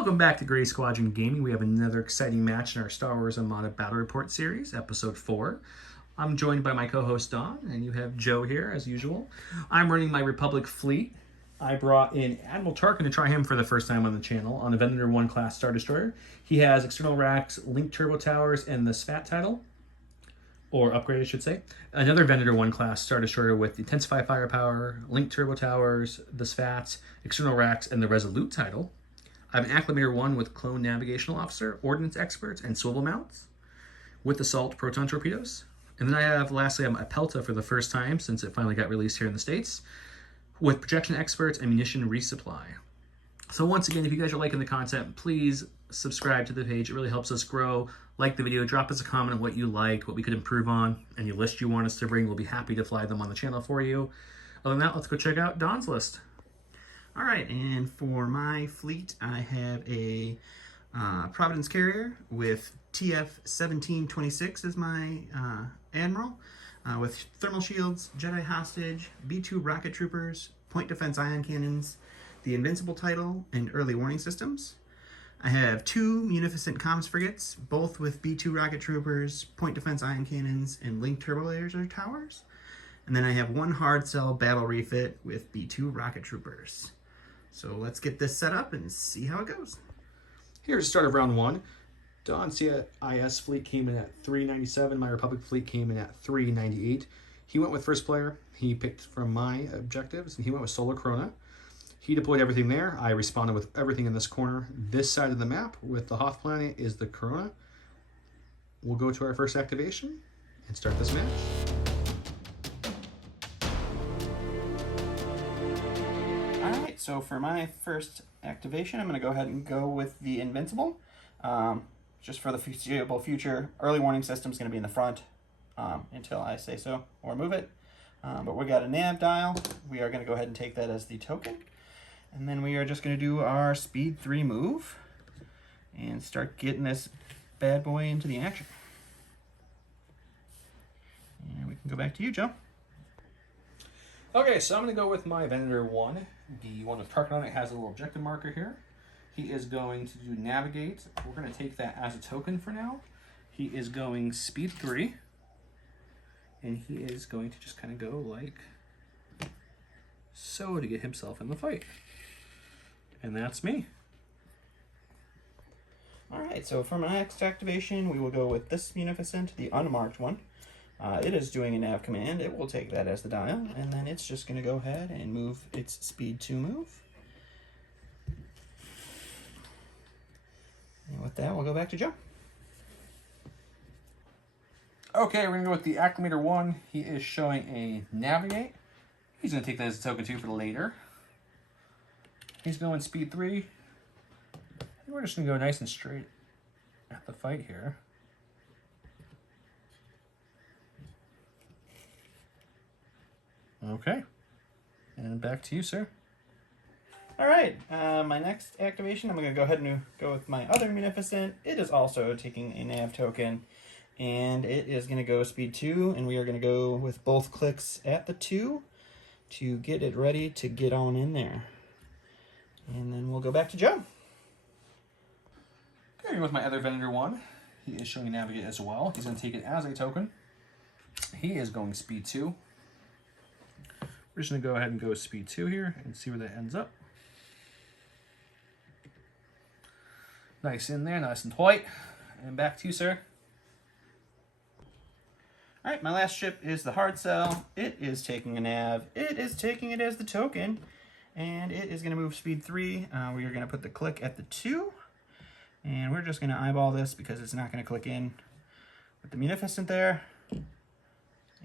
Welcome back to Gray Squadron Gaming. We have another exciting match in our Star Wars Armada Battle Report series, Episode 4. I'm joined by my co-host Don, and you have Joe here, as usual. I'm running my Republic fleet. I brought in Admiral Tarkin to try him for the first time on the channel on a Venator 1 class Star Destroyer. He has external racks, linked turbo towers, and the SFAT title. Or upgrade, I should say. Another Venator 1 class Star Destroyer with the Intensify Firepower, linked turbo towers, the SFATs, external racks, and the Resolute title. I have an Acclimator 1 with Clone Navigational Officer, Ordnance Experts, and Swivel Mounts with Assault Proton Torpedoes. And then lastly, I'm a Pelta for the first time since it finally got released here in the States with Projection Experts and Munition Resupply. So once again, if you guys are liking the content, please subscribe to the page. It really helps us grow. Like the video, drop us a comment on what you liked, what we could improve on, any list you want us to bring. We'll be happy to fly them on the channel for you. Other than that, let's go check out Don's list. All right, and for my fleet, I have a Providence carrier with TF-1726 as my admiral, with thermal shields, Jedi hostage, B-2 rocket troopers, point defense ion cannons, the invincible title, and early warning systems. I have 2 munificent comms frigates, both with B-2 rocket troopers, point defense ion cannons, and linked turbo laser towers. And then I have 1 hard cell battle refit with B-2 rocket troopers. So let's get this set up and see how it goes. Here's the start of round 1. Don's CIS fleet came in at 397. My Republic fleet came in at 398. He went with first player. He picked from my objectives, and he went with Solar Corona. He deployed everything there. I responded with everything in this corner. This side of the map with the Hoth planet is the Corona. We'll go to our first activation and start this match. Alright, so for my first activation, I'm going to go ahead and go with the Invincible. Just for the foreseeable future, early warning system is going to be in the front until I say so or move it. But we got a nav dial. We are going to go ahead and take that as the token. And then we are just going to do our speed 3 move and start getting this bad boy into the action. And we can go back to you, Joe. Okay, so I'm going to go with my Venator 1. The one with Tarkin on it has a little objective marker here. He is going to do Navigate. We're going to take that as a token for now. He is going Speed 3. And he is going to just kind of go like so to get himself in the fight. And that's me. Alright, so for my next activation, we will go with this Munificent, the unmarked one. It is doing a nav command. It will take that as the dial, and then it's just going to go ahead and move its speed 2 move. And with that, we'll go back to Joe. Okay, we're going to go with the Acclimator 1. He is showing a Navigate. He's going to take that as a token 2 for later. He's going Speed 3. We're just going to go nice and straight at the fight here. Okay. And back to you, sir. All right, my next activation, I'm going to go ahead and go with my other Munificent. It is also taking a nav token, and it is going to go speed 2, and we are going to go with both clicks at the 2 to get it ready to get on in there. And then we'll go back to Joe. Okay, with my other Venator 1. He is showing a Navigate as well. He's going to take it as a token. He is going speed 2. We're just going to go ahead and go speed 2 here and see where that ends up. Nice in there, nice and tight. And back to you, sir. All right, my last ship is the hard cell. It is taking a nav. It is taking it as the token, and it is going to move speed 3. We are going to put the click at the 2, and we're just going to eyeball this because it's not going to click in with the Munificent there,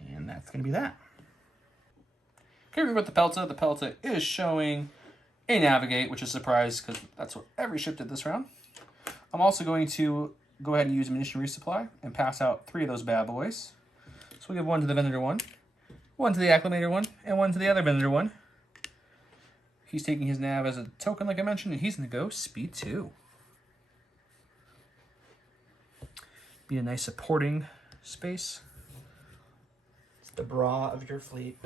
and that's going to be that. Okay, we're with the Pelta. The Pelta is showing a Navigate, which is a surprise because that's what every ship did this round. I'm also going to go ahead and use Munition Resupply and pass out 3 of those bad boys. So we have 1 to the Venator 1, 1 to the Acclimator 1, and 1 to the other Venator 1. He's taking his nav as a token, like I mentioned, and he's going to go speed 2. Be a nice supporting space. It's the bra of your fleet.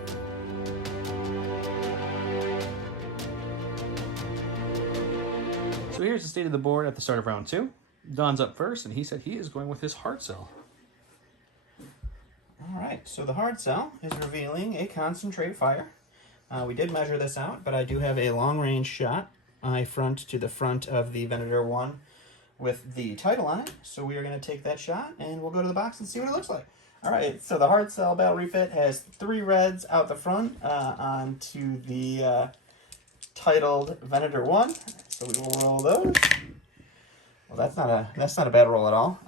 So So here's the state of the board at the start of round 2. Don's up first, and he said he is going with his hard sell. All right, so the hard sell is revealing a concentrate fire. We did measure this out, but I do have a long-range shot, eye front to the front of the Venator 1 with the title on it. So we are going to take that shot, and we'll go to the box and see what it looks like. All right, so the hard sell battle refit has 3 reds out the front onto the titled Venator 1. So we will roll those. Well, that's not a bad roll at all.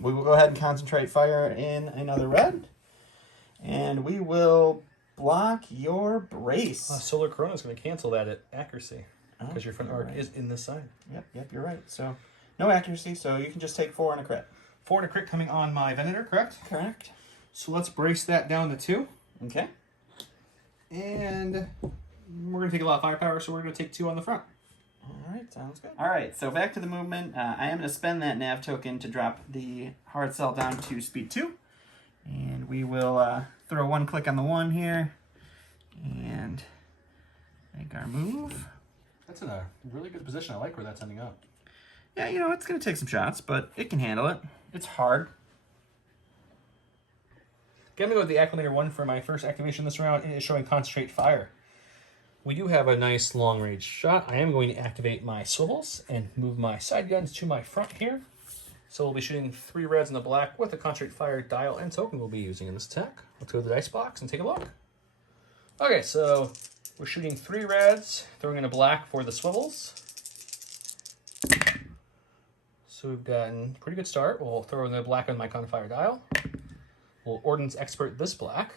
We will go ahead and concentrate fire in another red, and we will block your brace. Solar Corona is going to cancel that at accuracy because your front arc is in this side. Yep, you're right. So no accuracy, so you can just take 4 and a crit. 4 and a crit coming on my Venator, correct? Correct. So let's brace that down to 2. Okay. And we're going to take a lot of firepower, so we're going to take 2 on the front. All right, sounds good. All right, so back to the movement. I am going to spend that nav token to drop the hard sell down to speed 2. And we will throw 1 click on the 1 here and make our move. That's in a really good position. I like where that's ending up. Yeah, you know, it's going to take some shots, but it can handle it. It's hard. Gonna go with the Acclimator 1 for my first activation this round. It is showing Concentrate Fire. We do have a nice long-range shot. I am going to activate my swivels and move my side guns to my front here. So we'll be shooting 3 reds and a black with the Concentrate Fire dial and token we'll be using in this attack. Let's go to the dice box and take a look. Okay, so we're shooting 3 reds, throwing in a black for the swivels. So we've gotten a pretty good start. We'll throw in the black on my Confire dial. We'll Ordnance Expert this black.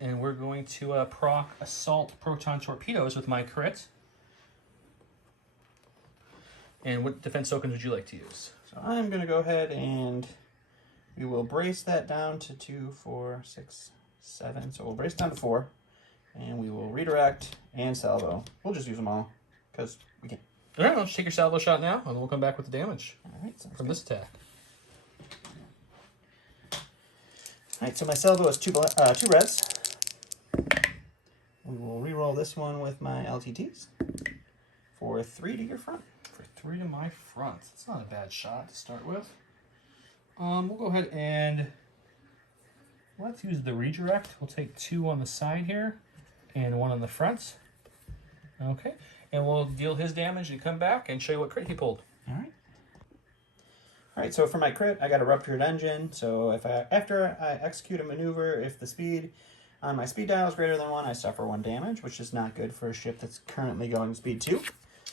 And we're going to proc Assault Proton Torpedoes with my crit. And what defense tokens would you like to use? So I'm going to go ahead and we will brace that down to 2, 4, 6, 7. So we'll brace down to 4. And we will redirect and salvo. We'll just use them all because we can. All right, let's take your salvo shot now, and we'll come back with the damage from this attack. All right, so my salvo is 2 reds. We will re-roll this one with my LTTs for 3 to your front. For 3 to my front. It's not a bad shot to start with. We'll go ahead and let's use the redirect. We'll take 2 on the side here and 1 on the front. Okay, and we'll deal his damage and come back and show you what crit he pulled. All right. All right, so for my crit, I got a ruptured engine. So if after I execute a maneuver, if the speed on my speed dial is greater than 1, I suffer 1 damage, which is not good for a ship that's currently going speed 2.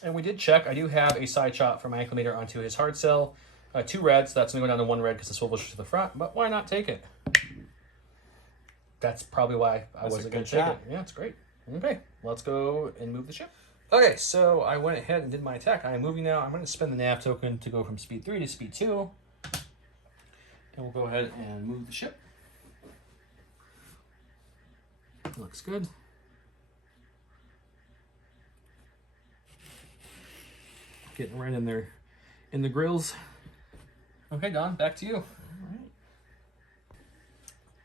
And we did check. I do have a side shot from my Acclimator onto his hard sell. 2 reds. That's going to go down to 1 red because the swivel is to the front. But why not take it? That's probably why I wasn't going to take it. Yeah, it's great. Okay, let's go and move the ship. Okay, so I went ahead and did my attack. I am moving now. I'm going to spend the nav token to go from speed 3 to speed 2. And we'll go ahead and move the ship. Looks good. Getting right in there in the grills. Okay, Don, back to you.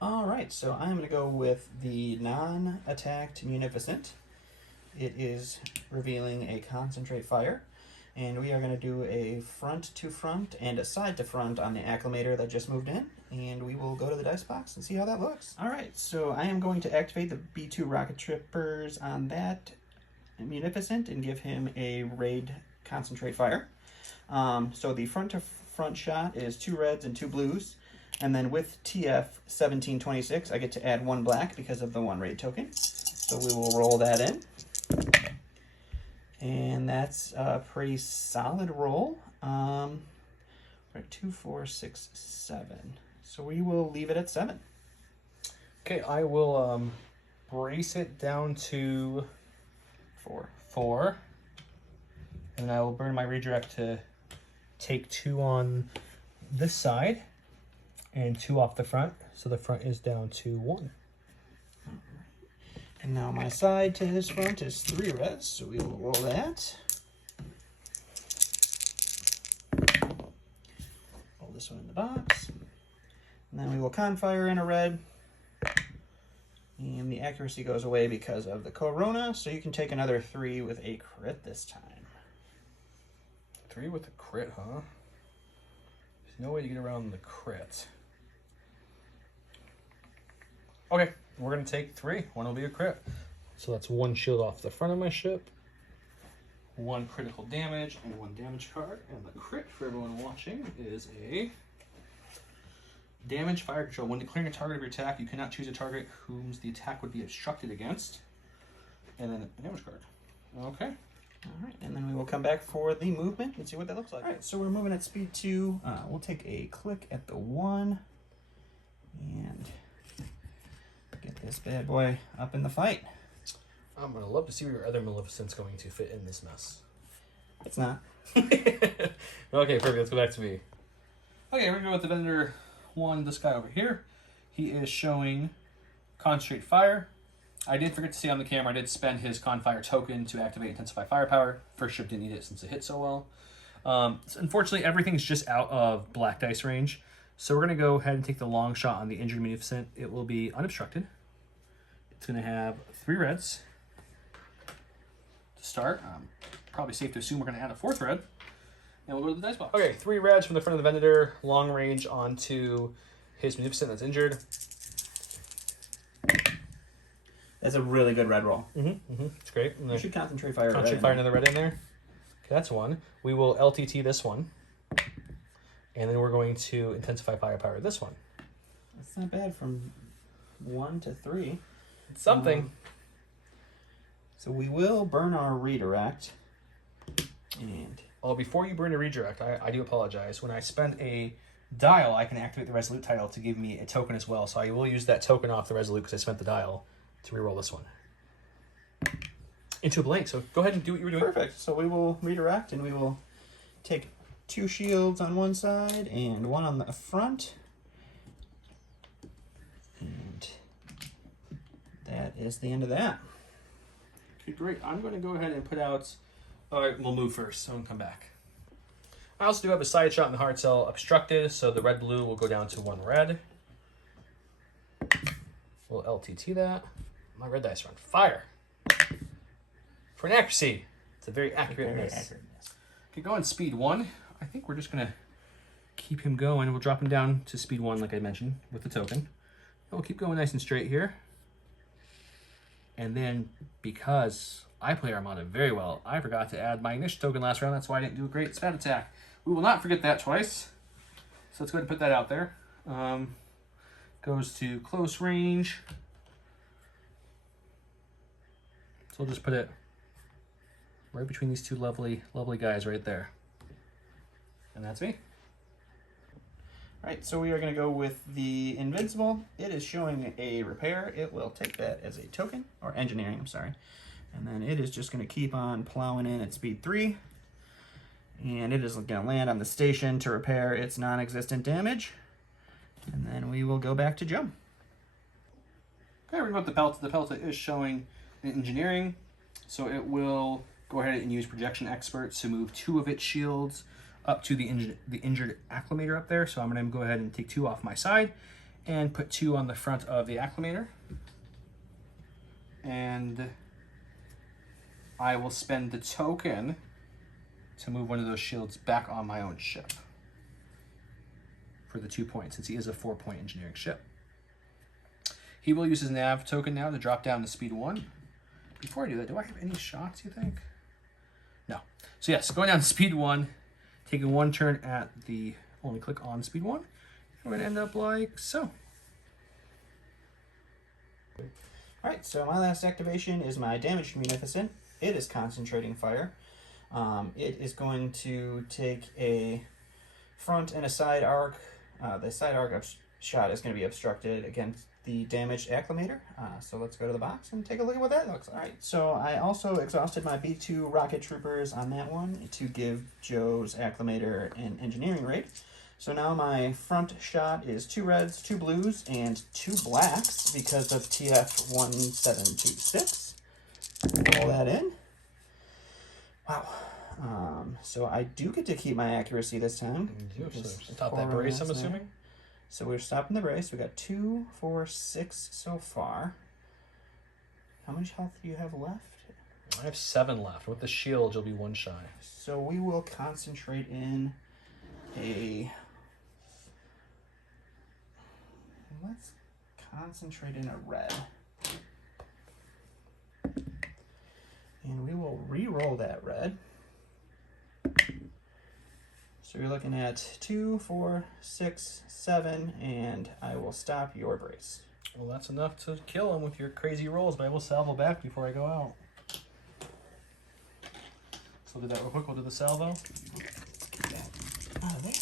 All right, so I'm going to go with the non-attacked Munificent. It is revealing a Concentrate Fire, and we are going to do a front to front and a side to front on the Acclimator that just moved in, and we will go to the dice box and see how that looks. All right, so I am going to activate the B2 Rocket Trippers on that Munificent and give him a Raid Concentrate Fire. So the front to front shot is 2 reds and 2 blues. And then with TF 1726, I get to add 1 black because of the 1 raid token. So we will roll that in. And that's a pretty solid roll. We're at 2, 4, 6, 7. So we will leave it at 7. Okay, I will brace it down to 4. And I will burn my redirect to take 2 on this side. And 2 off the front, so the front is down to 1. And now my side to his front is 3 reds, so we will roll that. Roll this one in the box. And then we will Confire in a red. And the accuracy goes away because of the Corona, so you can take another 3 with a crit this time. 3 with a crit, huh? There's no way to get around the crit. Okay, we're going to take 3. 1 will be a crit. So that's 1 shield off the front of my ship. 1 critical damage and 1 damage card. And the crit for everyone watching is a damage fire control. When declaring a target of your attack, you cannot choose a target whom the attack would be obstructed against. And then a damage card. Okay. All right, and then we will come back for the movement and see what that looks like. All right, so we're moving at speed 2. We'll take a click at the 1 and get this bad boy up in the fight. I'm going to love to see where your other Maleficent's going to fit in this mess. It's not. Okay, perfect. Let's go back to me. Okay, we're going to go with the vendor 1, this guy over here. He is showing Concentrate Fire. I did forget to say on the camera, I did spend his Confire token to activate Intensify Firepower. First ship didn't need it since it hit so well. So unfortunately, everything's just out of black dice range. So we're going to go ahead and take the long shot on the Injured Munificent. It will be unobstructed. It's going to have 3 reds to start. Probably safe to assume we're going to add a 4th red. And we'll go to the dice box. Okay, 3 reds from the front of the vendor. Long range onto his Munificent that's injured. That's a really good red roll. It's great. You should Concentrate Fire. Concentrate Fire another red in there. Okay, that's 1. We will LTT this one. And then we're going to Intensify Firepower this one. That's not bad from 1 to 3. It's something. So we will burn our redirect. And before you burn a redirect, I do apologize. When I spend a dial, I can activate the Resolute title to give me a token as well. So I will use that token off the Resolute because I spent the dial to reroll this one. Into a blank. So go ahead and do what you were doing. Perfect. So we will redirect and we will take 2 shields on one side and 1 on the front. And that is the end of that. Okay, great. I'm going to go ahead and put out... All right, we'll move first, so we'll come back. I also do have a side shot in the hard cell obstructed, so the red-blue will go down to 1 red. We'll LTT that. My red dice run. Fire! For an accuracy. It's a very accurate miss. Okay, go on speed 1. I think we're just going to keep him going. We'll drop him down to speed 1, like I mentioned, with the token. And we'll keep going nice and straight here. And then, because I play Armada very well, I forgot to add my initiative token last round. That's why I didn't do a great spat attack. We will not forget that twice. So let's go ahead and put that out there. Goes to close range. So we'll just put it right between these 2 lovely, lovely guys right there. And that's me. All right, so we are going to go with the Invincible. It is showing a repair. It will take that as a token, or engineering, I'm sorry. And then it is just going to keep on plowing in at speed 3. And it is going to land on the station to repair its non-existent damage. And then we will go back to Joe. Okay, we're going to go with the Pelta. The Pelta is showing engineering. So it will go ahead and use Projection Expert to move 2 of its shields up to the injured acclimator up there. So I'm going to go ahead and take 2 off my side and put 2 on the front of the acclimator. And I will spend the token to move 1 of those shields back on my own ship for the 2 points, since he is a 4-point engineering ship. He will use his nav token now to drop down to speed 1. Before I do that, do I have any shots, you think? No. So yes, going down to speed 1, taking 1 turn at the only click on speed 1. We're going to end up like so. All right, so my last activation is my Damaged Munificent. It is Concentrating Fire. It is going to take a front and a side arc. The side arc shot is going to be obstructed against the damaged acclimator. So let's go to the box and take a look at what that looks like. All right, so I also exhausted my B2 rocket troopers on that one to give Joe's acclimator an engineering rate. So now my front shot is 2 reds, 2 blues, and 2 blacks because of TF1726. Roll that in. Wow. So I do get to keep my accuracy this time. Stop that brace, I'm assuming? So we're stopping the brace. We got 2, 4, 6 so far. How much health do you have left? I have 7 left. With the shield, you'll be 1 shy. So we will concentrate in a... Let's concentrate in a red. And we will re-roll that red. So you're looking at 2, 4, 6, 7, and I will stop your brace. Well, that's enough to kill him with your crazy rolls, but I will salvo back before I go out. So we'll do that real quick. We'll do the salvo. Get that out of there.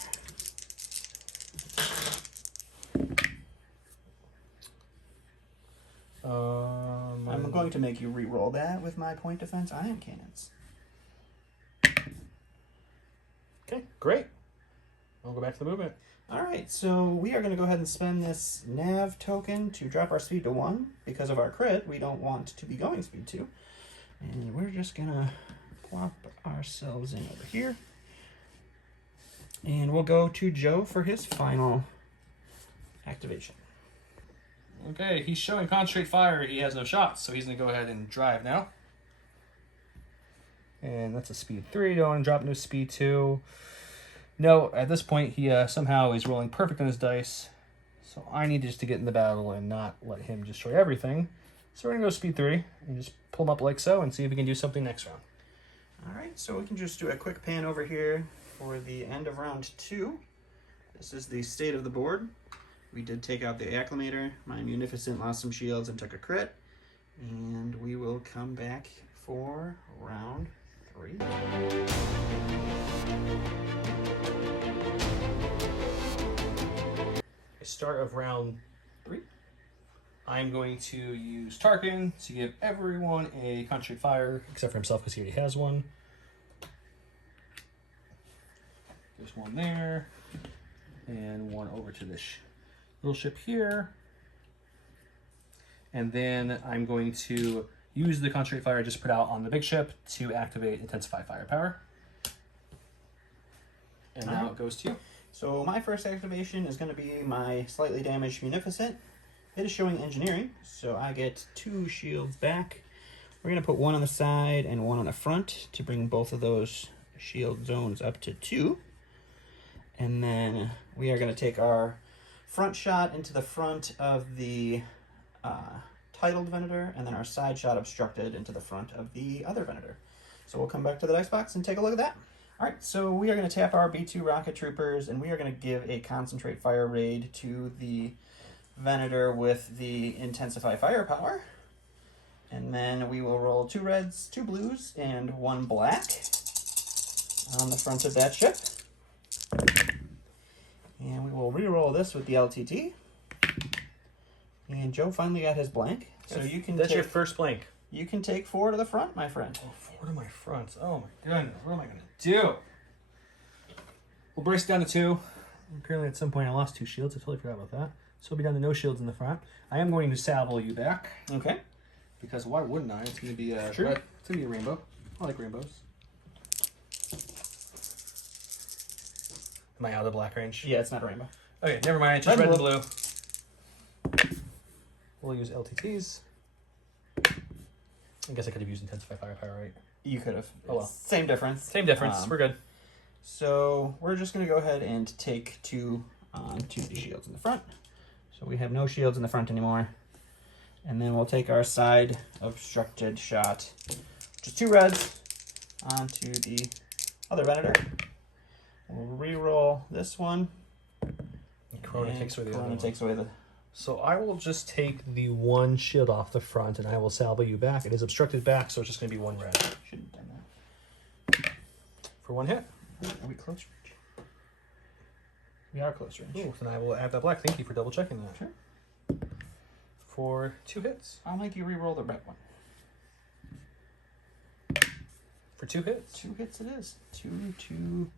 I'm going to make you re-roll that with my point defense ion cannons. Okay, great. I'll go back to the movement. All right, so we are going to go ahead and spend this nav token to drop our speed to 1. Because of our crit, we don't want to be going speed 2. And we're just going to plop ourselves in over here. And we'll go to Joe for his final activation. Okay, he's showing concentrate fire. He has no shots, so he's going to go ahead and drive now. And that's a speed 3. Don't want to drop into speed 2. No, at this point, he somehow is rolling perfect on his dice. So I need just to get in the battle and not let him destroy everything. So we're going to go speed 3 and just pull him up like so and see if we can do something next round. All right, so we can just do a quick pan over here for the end of round 2. This is the state of the board. We did take out the Acclimator. My Munificent lost some shields and took a crit. And we will come back for round 3. Start of round 3. I'm going to use Tarkin to give everyone a concentrate fire, except for himself because he already has one. There's one there, and one over to this little ship here. And then I'm going to use the concentrate fire I just put out on the big ship to activate Intensify Firepower. And now it goes to you. So my first activation is going to be my slightly damaged Munificent. It is showing engineering, so I get 2 shields back. We're going to put 1 on the side and 1 on the front to bring both of those shield zones up to 2. And then we are going to take our front shot into the front of the titled Venator, and then our side shot obstructed into the front of the other Venator. So we'll come back to the dice box and take a look at that. All right, so we are going to tap our B2 rocket troopers, and we are going to give a concentrate fire raid to the Venator with the Intensify Firepower. And then we will roll 2 reds, 2 blues, and 1 black on the front of that ship. And we will re-roll this with the LTT. And Joe finally got his blank. So you can That's your first blank. You can take 4 to the front, my friend. Oh, 4 to my front. Oh my goodness. What am I going to do? We'll brace down to 2. Apparently at some point I lost 2 shields. I totally forgot about that. So we'll be down to no shields in the front. I am going to salvo you back. Okay. Because why wouldn't I? It's going to be a True. It's going to be a rainbow. I like rainbows. Am I out of the black range? Yeah, it's not a rainbow. Okay, never mind. It's just red and blue. We'll use LTTs. I guess I could have used Intensify Firepower, right? You could have. Oh well. Same difference. Same difference. We're good. So we're just going to go ahead and take 2 onto the shields in the front. So we have no shields in the front anymore. And then we'll take our side obstructed shot, which is 2 reds, onto the other Venator. We'll re-roll this one. And Corona takes away the other Corona one. takes away the... So I will just take the 1 shield off the front, and I will salvo you back. It is obstructed back, so it's just going to be 1 red. Should have done that. For 1 hit. Are we close range? We are close range. Ooh, then I will add that black. Thank you for double checking that. Sure. For 2 hits. I'll make you re-roll the red one. For 2 hits. 2 hits it is. 2 to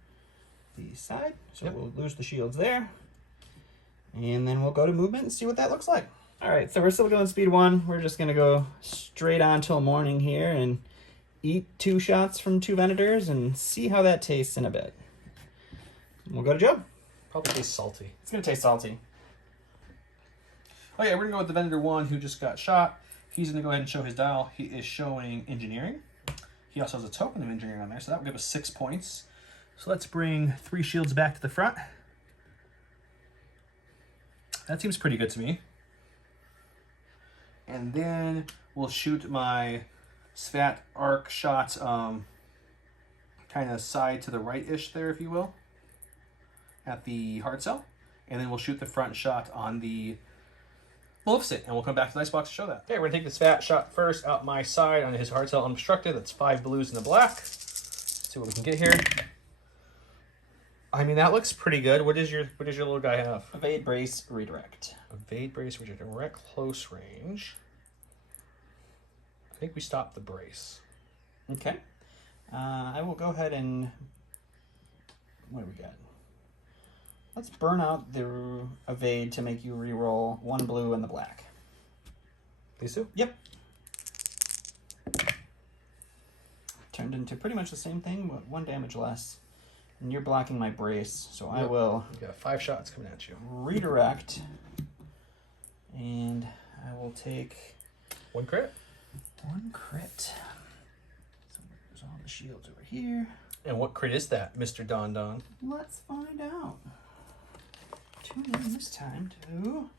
the side. So Yep. we'll lose the shields there. And then we'll go to movement and see what that looks like. All right, so we're still going speed 1. We're just going to go straight on till morning here and eat 2 shots from 2 Venators and see how that tastes in a bit. We'll go to Joe. Probably tastes salty. It's going to taste salty. Oh yeah, we're going to go with the Venator 1 who just got shot. He's going to go ahead and show his dial. He is showing engineering. He also has a token of engineering on there, so that will give us 6 points. So let's bring 3 shields back to the front. That seems pretty good to me. And then we'll shoot my Svat arc shot kind of side to the right-ish there, if you will, at the hard cell. And then we'll shoot the front shot on the Maleficent, and we'll come back to the dice box to show that. Okay, we're gonna take the Svat shot first out my side on his hard cell unobstructed. That's 5 blues and a black. Let's see what we can get here. I mean, that looks pretty good. What does your little guy have? Evade, brace, redirect. Evade, brace, redirect. We're at close range. I think we stopped the brace. Okay. I will go ahead and... What do we got? Let's burn out the evade to make you re-roll 1 blue and the black. These two? Yep. Turned into pretty much the same thing, but 1 damage less. And you're blocking my brace, so yep. I will... You got 5 shots coming at you. Redirect. And I will take... 1 crit? 1 crit. So there's all the shields over here. And what crit is that, Mr. Don Don? Let's find out. Tune in this time to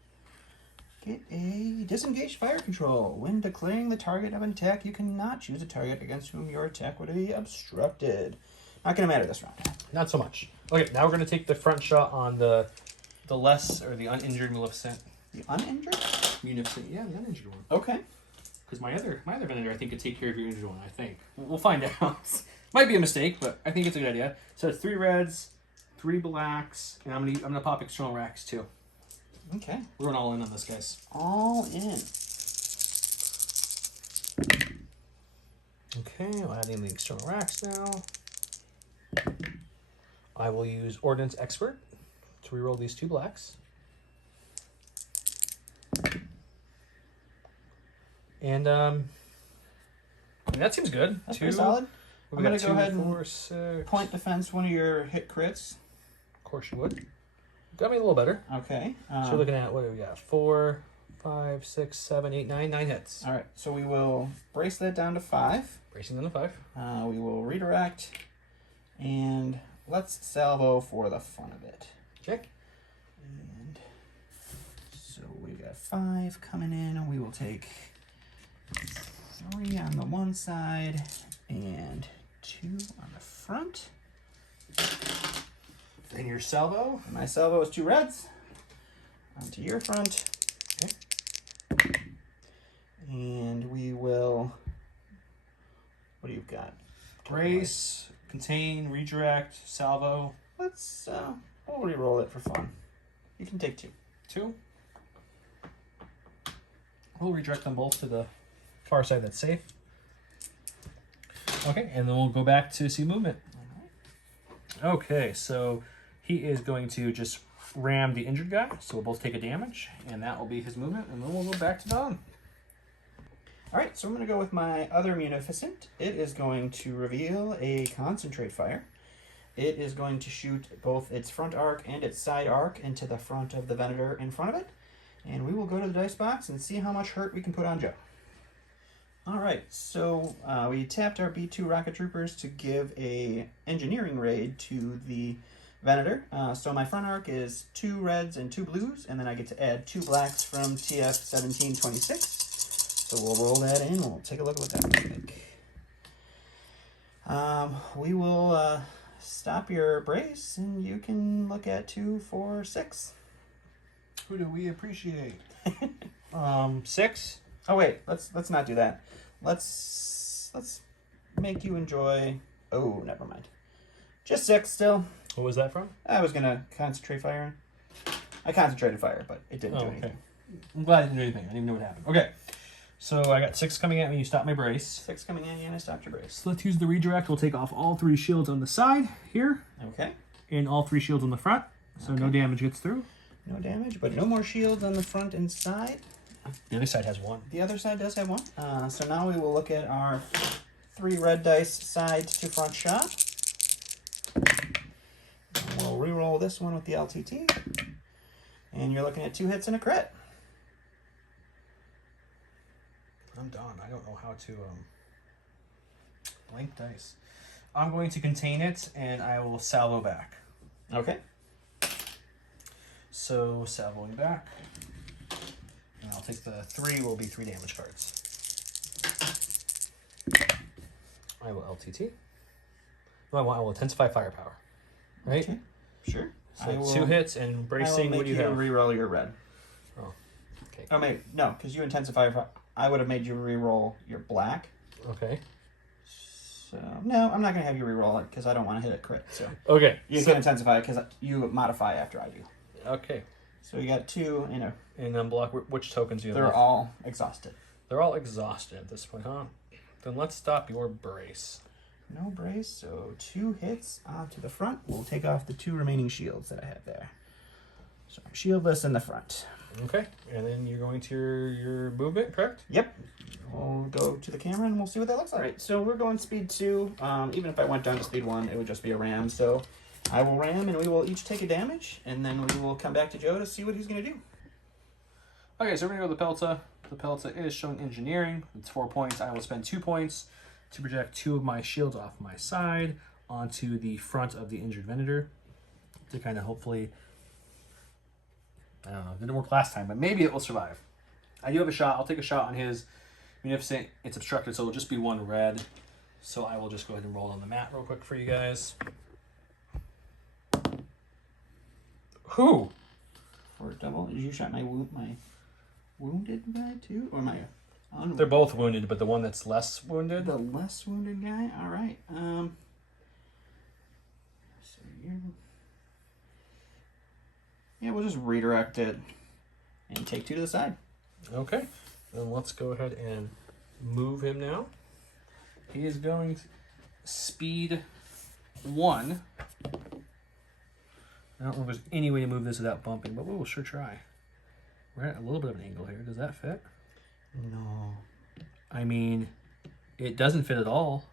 get a disengaged fire control. When declaring the target of an attack, you cannot choose a target against whom your attack would be obstructed. Not going to matter this round. Not so much. Okay, now we're going to take the front shot on the less, or the uninjured Maleficent. The uninjured? Munificent, yeah, the uninjured one. Okay. Because my other Venator, I think, could take care of your injured one, I think. We'll find out. Might be a mistake, but I think it's a good idea. So it's 3 reds, 3 blacks, and I'm gonna pop external racks too. Okay. We're going all in on this, guys. All in. Okay, I'll add in the external racks now. I will use Ordnance Expert to reroll these 2 blacks. And I mean, that seems good. That's pretty solid. I'm going to go ahead and 4, 6. point defense one of your hit crits. Of course you would. Got me a little better. Okay. So we're looking at, what do we got? 4, 5, 6, 7, 8, 9. 9 hits. All right. So we will brace that down to 5. Bracing down to 5. We will redirect. And let's salvo for the fun of it. Okay. And so we got 5 coming in. We will take 3 on the one side and 2 on the front. And your salvo? My salvo is 2 reds. Onto your front. Okay. And we will... What do you got? Brace, contain, redirect, salvo. Let's we'll re-roll it for fun. You can take 2. 2. We'll redirect them both to the far side that's safe. Okay, and then we'll go back to see movement. Okay, so he is going to just ram the injured guy, so we'll both take a damage, and that will be his movement, and then we'll go back to Don. All right, so I'm going to go with my other Munificent. It is going to reveal a concentrate fire. It is going to shoot both its front arc and its side arc into the front of the Venator in front of it, and we will go to the dice box and see how much hurt we can put on Joe. All right, so we tapped our B2 rocket troopers to give a engineering raid to the Venator. So my front arc is 2 reds and 2 blues, and then I get to add 2 blacks from TF 1726. So we'll roll that in. We'll take a look at what that looks like. We will stop your brace, and you can look at 2, 4, 6. Who do we appreciate? 6. Oh wait, let's not do that. Let's make you enjoy. Oh, never mind. Just 6 still. What was that from? I was gonna concentrate fire. I concentrated fire, but it didn't do anything. Okay. I'm glad I didn't do anything. I didn't even know what happened. Okay. So I got 6 coming at me. You stop my brace. 6 coming in, and I stopped your brace. So let's use the redirect. We'll take off all 3 shields on the side here. Okay. And all 3 shields on the front. So no damage gets through. No damage, but no more shields on the front and side. The other side has 1. The other side does have 1. So now we will look at our 3 red dice side to front shot. And we'll re-roll this one with the LTT. And you're looking at 2 hits and a crit. I'm done. I don't know how to Blank dice. I'm going to contain it, and I will salvo back. Okay. So, salvoing back. And I'll take the 3, will be 3 damage cards. I will LTT. I will intensify firepower. Right? Okay. Sure. So 2 hits and bracing. What do you have? Reroll your red. Oh, okay. Oh, wait. No, because you intensify. I would have made you reroll your black. Okay. So, no, I'm not going to have you reroll it because I don't want to hit a crit. So okay. You can intensify it because you modify after I do. Okay. So you got 2 in a... And unblock, which tokens do you have? They're all exhausted. They're all exhausted at this point, huh? Then let's stop your brace. No brace, so 2 hits to the front. We'll take off the 2 remaining shields that I have there. So I'm shieldless in the front. Okay, and then you're going to your movement, correct? Yep. We'll go to the camera and we'll see what that looks like. All right, so we're going speed 2. Even if I went down to speed 1, it would just be a ram. So I will ram and we will each take a damage, and then we will come back to Joe to see what he's going to do. Okay, so we're going to go with the Pelta. The Pelta is showing engineering. It's 4 points. I will spend 2 points to project 2 of my shields off my side onto the front of the injured Venator to kind of hopefully... I don't know. It didn't work last time, but maybe it will survive. I do have a shot. I'll take a shot on his Munificent. It's obstructed, so it'll just be 1 red. So I will just go ahead and roll on the mat real quick for you guys. Who? For double, you shot my wounded guy too, or my unwounded? They're both wounded, but the one that's less wounded. The less wounded guy. All right. So yeah, we'll just redirect it and take 2 to the side. Okay. Then let's go ahead and move him now. He is going speed 1. I don't know if there's any way to move this without bumping, but we'll sure try. We're at a little bit of an angle here. Does that fit? No. I mean, it doesn't fit at all.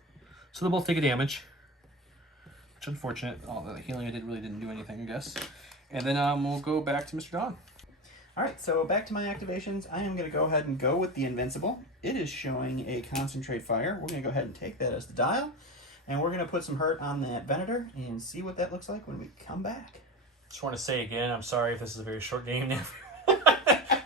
So they'll both take a damage. Which is unfortunate. All the healing I did really didn't do anything, I guess. And then we'll go back to Mr. Don. All right, so back to my activations. I am going to go ahead and go with the Invincible. It is showing a concentrate fire. We're going to go ahead and take that as the dial. And we're going to put some hurt on that Venator and see what that looks like when we come back. Just want to say again, I'm sorry if this is a very short game now.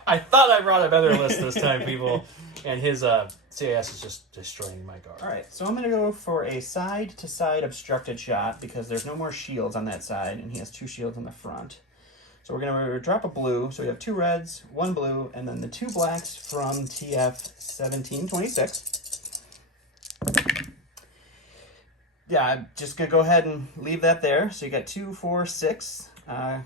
I thought I brought a better list this time, people. And his CIS is just destroying my guard. All right, so I'm going to go for a side-to-side obstructed shot because there's no more shields on that side, and he has 2 shields on the front. So we're going to drop a blue. So we have 2 reds, 1 blue, and then the 2 blacks from TF 1726. Yeah, I'm just going to go ahead and leave that there. So you got 2, 4, 6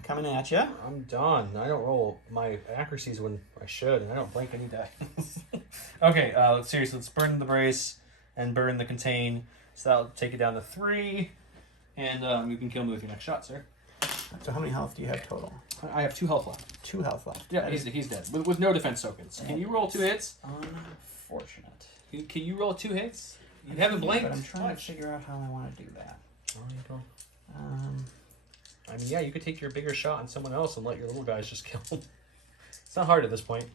coming at you. I'm done. I don't roll my accuracies when I should, and I don't blink any dice. Okay, seriously, let's burn the brace and burn the contain. So that'll take it down to 3, and you can kill me with your next shot, sir. So how many health do you have total? I have 2 health left. 2 health left. Yeah, he's dead with no defense tokens. Can you roll 2 hits? Unfortunate. Can you roll 2 hits? You haven't blinked. But I'm trying to figure out how I want to do that. Oh, you don't. I mean, yeah, you could take your bigger shot on someone else and let your little guys just kill them. It's not hard at this point.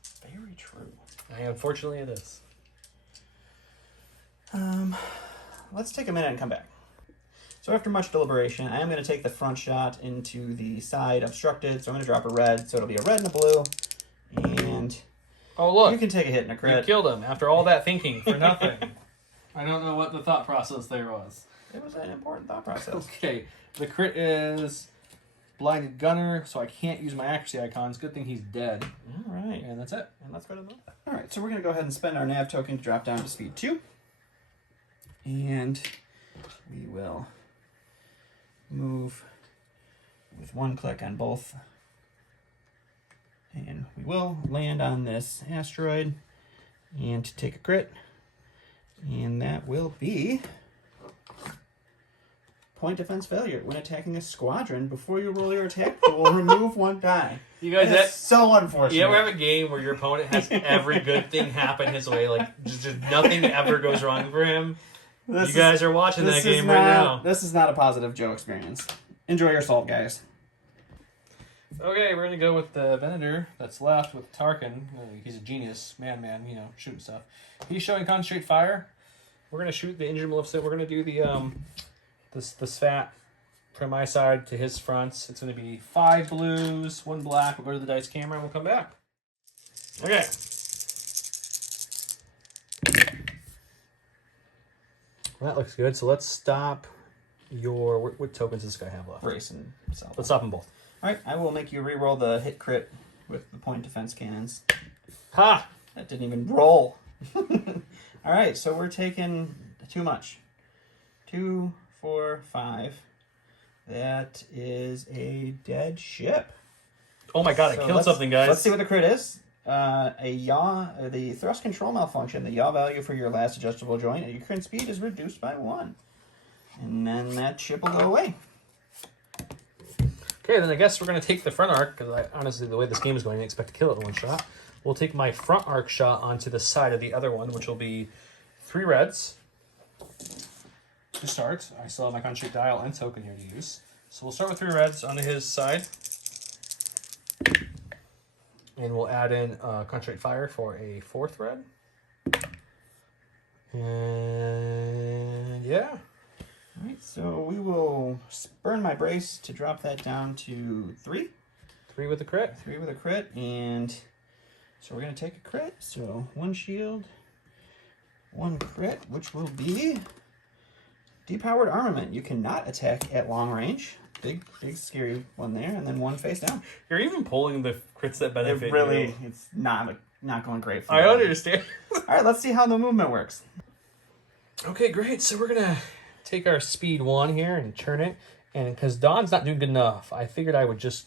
It's very true. Unfortunately, it is. Let's take a minute and come back. So after much deliberation, I am going to take the front shot into the side obstructed. So I'm going to drop a red. So it'll be a red and a blue. And oh, look. You can take a hit and a crit. You killed him after all that thinking for nothing. I don't know what the thought process there was. It was an important thought process. Okay. The crit is Blinded Gunner, so I can't use my accuracy icons. Good thing he's dead. All right. And that's it. And let's go to the move. All right, so we're going to go ahead and spend our nav token to drop down to speed 2. And we will move with 1 click on both. And we will land on this asteroid and take a crit. And that will be point defense failure. When attacking a squadron, before you roll your attack pool, remove 1 die. You guys, that's so unfortunate. You ever have a game where your opponent has every good thing happen his way, like just nothing ever goes wrong for him? You guys are watching that game right now. This is not a positive Joe experience. Enjoy your salt, guys. Okay, we're gonna go with the Venator that's left with Tarkin. He's a genius, man, shooting stuff. He's showing concentrate fire. we're gonna shoot the engine Maleficent. We're gonna do the this fat from my side to his fronts. It's gonna be 5 blues, 1 black. We'll go to the dice camera and we'll come back. Okay. Well, that looks good. So let's stop your... What tokens does this guy have left? Brace and salvo. Let's stop them both. All right, I will make you re-roll the hit crit with the point defense cannons. Ha! That didn't even roll. All right, so we're taking too much. 2, 4, 5. That is a dead ship. Oh my god, I killed something, guys. Let's see what the crit is. The thrust control malfunction. The yaw value for your last adjustable joint at your current speed is reduced by 1. And then that ship will go away. Okay, then I guess we're going to take the front arc, because honestly, the way this game is going, I expect to kill it in one shot. We'll take my front arc shot onto the side of the other one, which will be 3 reds. To start, I still have my concentrate dial and token here to use. So we'll start with 3 reds onto his side. And we'll add in concentrate fire for a 4th red. And yeah. All right, so we will burn my brace to drop that down to 3. 3 with a crit. 3 with a crit, and so we're going to take a crit. So 1 shield, 1 crit, which will be depowered armament. You cannot attack at long range. Big scary one there, and then 1 face down. You're even pulling the crits that benefit you. It's not going great for I you. understand. All right, let's see how the movement works. Okay, great. So we're going to take our speed 1 here and turn it. And because Don's not doing good enough, I figured I would just,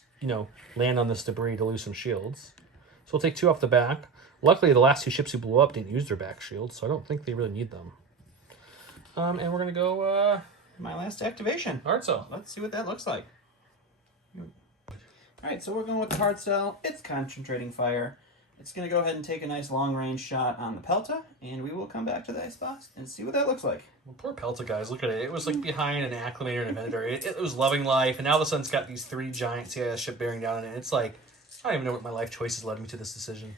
land on this debris to lose some shields. So we'll take 2 off the back. Luckily, the last 2 ships who blew up didn't use their back shields, so I don't think they really need them. And we're going to go... my last activation. Hard cell. Let's see what that looks like. All right, so we're going with the hard cell. It's concentrating fire. It's going to go ahead and take a nice long-range shot on the Pelta, and we will come back to the icebox and see what that looks like. Well, poor Pelta, guys. Look at it. It was like behind an Acclimator and Inventor. It was loving life, and now the sun's got these 3 giant CIS ship bearing down on it. It's like, I don't even know what my life choices led me to this decision.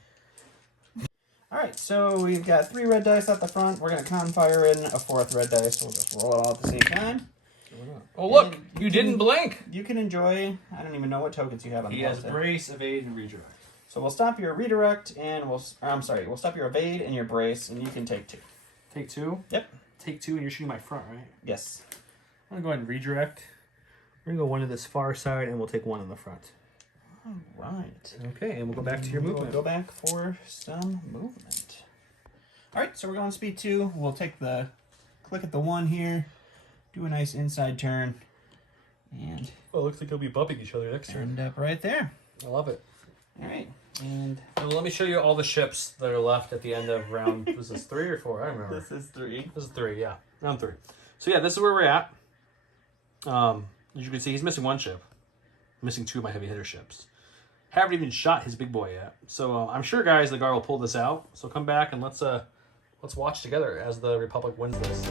All right, so we've got 3 red dice at the front. We're going to con fire in a 4th red dice. We'll just roll it all at the same time. Oh, look! You didn't blink! You can enjoy... I don't even know what tokens you have on the He has Pelta. Brace, Evade, and Redirect. So we'll stop your redirect, and we'll stop your evade and your brace, and you can take 2. Take 2? Yep. Take 2, and you're shooting my front, right? Yes. I'm going to go ahead and redirect. We're going to go 1 to this far side, and we'll take 1 in the front. All right. Okay, and we'll go back to your movement. We'll go back for some movement. All right, so we're going speed 2. We'll take the... click at the 1 here. Do a nice inside turn. And... oh, it looks like they'll be bumping each other next turn. end up right there. I love it. All right. And let me show you all the ships that are left at the end of round. Was this 3 or 4? I don't remember. this is 3. This is 3, yeah. Round 3. So yeah, this is where we're at. As you can see, he's missing 1 ship. Missing 2 of my heavy hitter ships. Haven't even shot his big boy yet. So I'm sure, guys, the Gar will pull this out. So come back and let's watch together as the Republic wins this.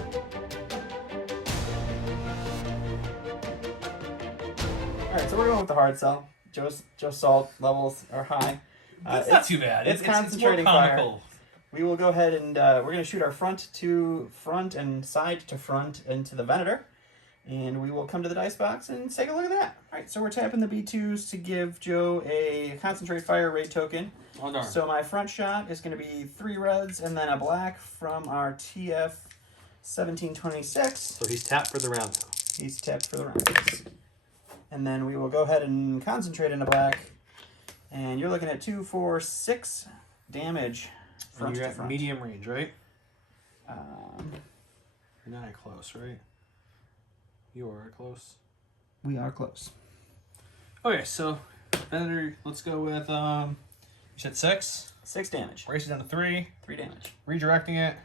All right, so we're going with the hard cell. Joe's salt levels are high. It's not too bad. It's concentrating fire. We will go ahead and we're going to shoot our front to front and side to front into the Venator. And we will come to the dice box and take a look at that. All right, so we're tapping the B2s to give Joe a concentrate fire raid token. Oh, darn. So my front shot is going to be 3 reds and then a black from our TF 1726. So he's tapped for the round now. He's tapped for the round. And then we will go ahead and concentrate into black. And you're looking at 2, 4, 6 damage front you're to at front. medium range, right? You're not close, right? You are close. We are close. Okay, so Venator, let's go with you said 6. 6 damage. Brace it down to 3. 3 damage. Redirecting it.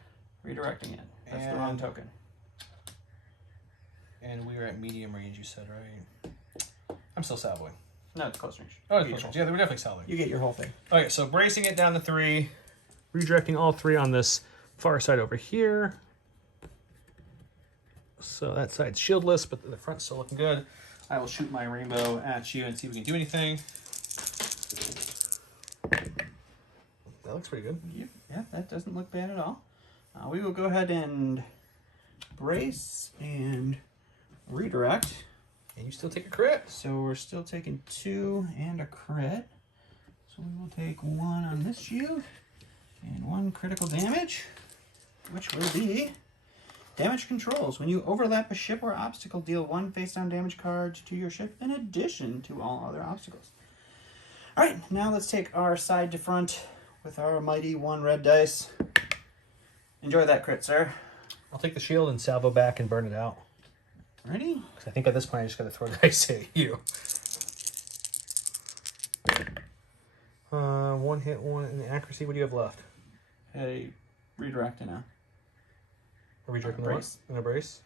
Redirecting it. That's the wrong token. And we are at medium range, you said, right? I'm still salvoing. No, it's close range. Oh, it's close range. Yeah, they were definitely salvoing. You get your whole thing. Okay, so bracing it down to 3. Redirecting all 3 on this far side over here. So that side's shieldless, but the front's still looking good. I will shoot my rainbow at you and see if we can do anything. That looks pretty good. Yeah, that doesn't look bad at all. We will go ahead and brace and redirect. And you still take a crit. So we're still taking 2 and a crit. So we will take 1 on this shield and 1 critical damage, which will be damage controls. When you overlap a ship or obstacle, deal 1 face-down damage card to your ship in addition to all other obstacles. All right, now let's take our side to front with our mighty 1 red dice. Enjoy that crit, sir. I'll take the shield and salvo back and burn it out. Ready? Because I think at this point I just got to throw dice at you. 1 hit, 1 in accuracy. What do you have left? A redirect and A redirect a brace. And a brace?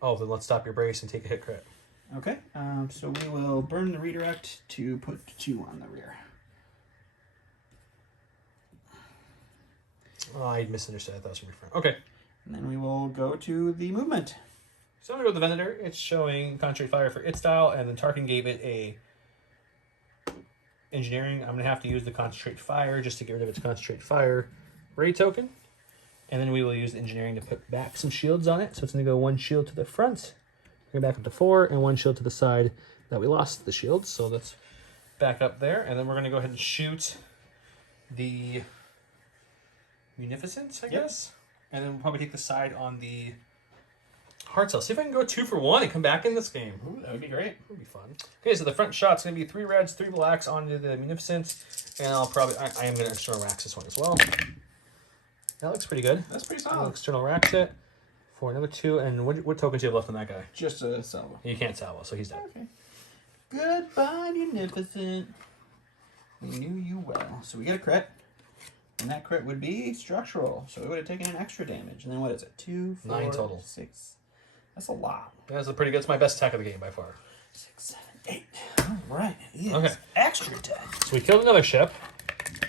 Oh, then let's stop your brace and take a hit crit. Okay, so we will burn the redirect to put 2 on the rear. Oh, I misunderstood. I thought it was from your friend. Okay. And then we will go to the movement. So I'm going to go with the Venator. It's showing concentrate fire for its style, and then Tarkin gave it a engineering. I'm going to have to use the concentrate fire just to get rid of its concentrate fire raid token. And then we will use engineering to put back some shields on it. So it's going to go 1 shield to the front, bring it back up to 4, and 1 shield to the side that we lost the shields. So that's back up there. And then we're going to go ahead and shoot the Munificent, I guess. And then we'll probably take the side on the Heart Cell. See if I can go 2 for 1 and come back in this game. Ooh, that would be great. That would be fun. Okay, so the front shot's going to be 3 reds, 3 blacks onto the Munificent. And I'll probably, I am going to external racks this one as well. That looks pretty good. That's pretty I'll solid. external racks it for another 2. And what tokens do you have left on that guy? Just a salvo. You can't salvo, so he's dead. Okay. Goodbye, Munificent. We knew you well. So we get a crit. And that crit would be structural. So we would have taken an extra damage. And then what is it? 2, 4, 9 total. 6. That's a lot. That's pretty good. That's my best attack of the game by far. 6, 7, 8. All right. Yes. Okay. Extra attack. So we killed another ship.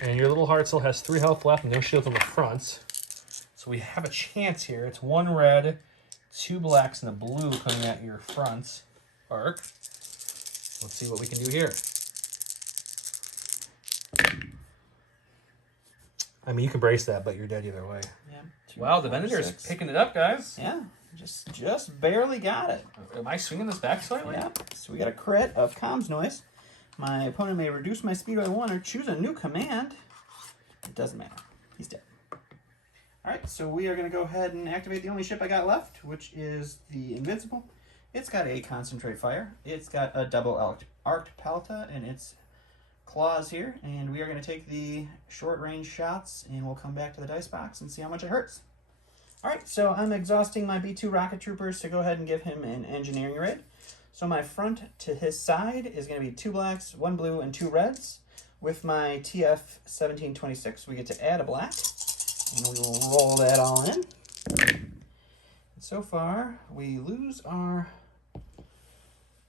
And your little heart still has 3 health left and no shields on the front. So we have a chance here. It's 1 red, 2 blacks, and a blue coming at your front arc. Let's see what we can do here. I mean, you can brace that, but you're dead either way. Yeah. 2, Wow, the 4, Venator's 6. picking it up, guys. Yeah. Just barely got it. Am I swinging this back slightly? Yeah. So we got a crit of comms noise. My opponent may reduce my speed by 1 or choose a new command. It doesn't matter. He's dead. All right, so we are going to go ahead and activate the only ship I got left, which is the Invincible. It's got a concentrate fire. It's got a double arced paleta in its claws here, and we are going to take the short range shots, and we'll come back to the dice box and see how much it hurts. All right, so I'm exhausting my B2 rocket troopers to go ahead and give him an engineering raid. So my front to his side is going to be 2 blacks, 1 blue, and 2 reds. With my TF 1726, we get to add a black, and we will roll that all in. And so far, we lose our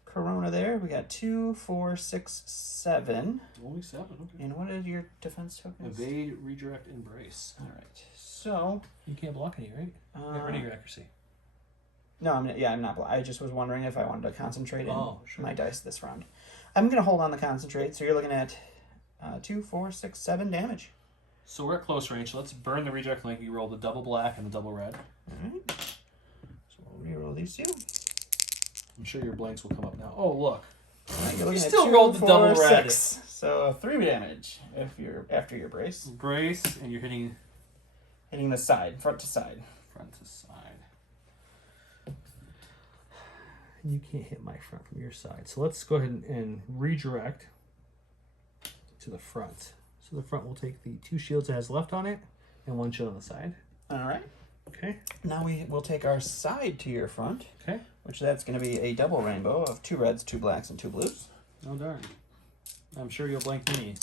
Corona there. We got 2, 4, 6, 7. Only 7, okay. And what are your defense tokens? Evade, redirect, embrace. All right, so... You can't block any, right? Get rid of your accuracy. No, I'm not. I just was wondering if I wanted to concentrate in sure. my dice this round. I'm going to hold on the concentrate, so you're looking at 2, 4, 6, 7 damage. So we're at close range. So let's burn the redirect link. You roll the double black and the double red. All right. So we'll reroll these 2. I'm sure your blanks will come up now. Oh, look. All right, you're looking at still 2, rolled the 4, double red. 6. So 3 damage if you're after your brace. Brace, and you're hitting the side, front to side. front to side. You can't hit my front from your side. So let's go ahead and redirect to the front. So the front will take the 2 shields it has left on it and 1 shield on the side. All right. Okay. Now we will take our side to your front. Okay. Which that's going to be a double rainbow of 2 reds, 2 blacks, and 2 blues. Oh, darn. I'm sure you'll blank me.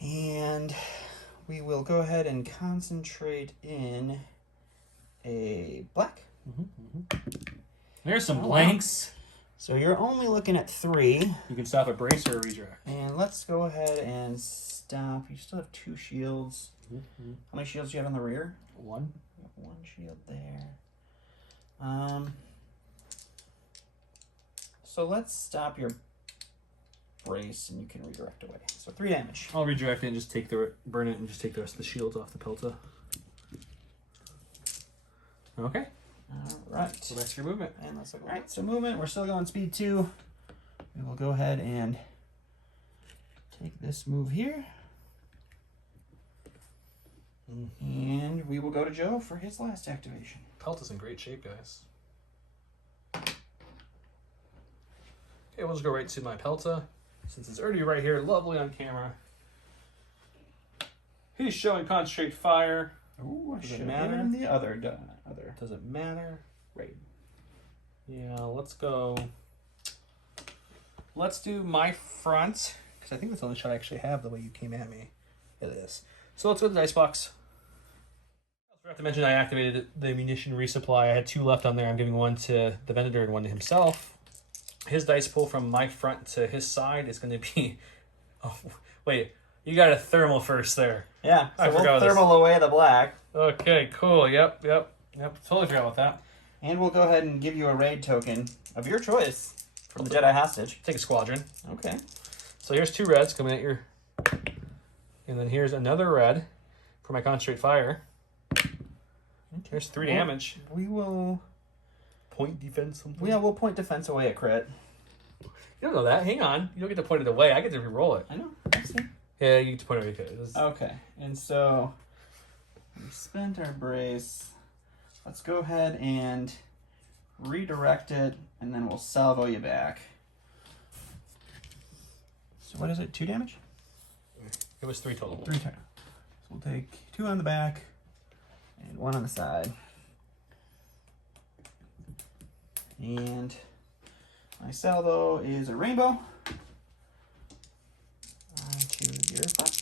And we will go ahead and concentrate in a black. There's some Oh, blanks. So you're only looking at 3. You can stop a brace or a redirect. And let's go ahead and stop. You still have 2 shields. How many shields do you have on the rear? 1. You have 1 shield there. So let's stop your brace and you can redirect away. So 3 damage. I'll redirect it and just take burn it and just take the rest of the shields off the pelta. Okay. All right. So that's your movement. And let's look. All right, so movement, we're still going speed 2. We will go ahead and take this move here. And we will go to Joe for his last activation. Pelt is in great shape, guys. Okay, we'll just go right to my Pelta. Since it's already right here, lovely on camera. He's showing concentrate fire. Ooh, Does should it have matter? given him the other. Does it matter? Right. Yeah, let's go. Let's do my front. Because I think that's the only shot I actually have the way you came at me. It is. So let's go to the dice box. I forgot to mention I activated the munition resupply. I had 2 left on there. I'm giving 1 to the vendor and 1 to himself. His dice pull from my front to his side is going to be... Oh, wait. You got a thermal first there. Yeah, I so forgot we'll thermal away the black. Okay, cool. Yep. Totally forgot about that. And we'll go ahead and give you a raid token of your choice from the Jedi hostage. Take a squadron. Okay. So here's 2 reds coming at your... And then here's another red for my concentrate fire. There's 3 damage. We will... Point defense something. Yeah, we'll point defense away at crit. You don't know that. Hang on. You don't get to point it away. I get to re-roll it. I know. I see. Yeah, you get to point it away. Okay. And so we spent our brace. Let's go ahead and redirect it, and then we'll salvo you back. So what is it? 2 damage? It was 3 total. 3 total. So we'll take 2 on the back and 1 on the side. And my salvo is a rainbow. Onto your pot.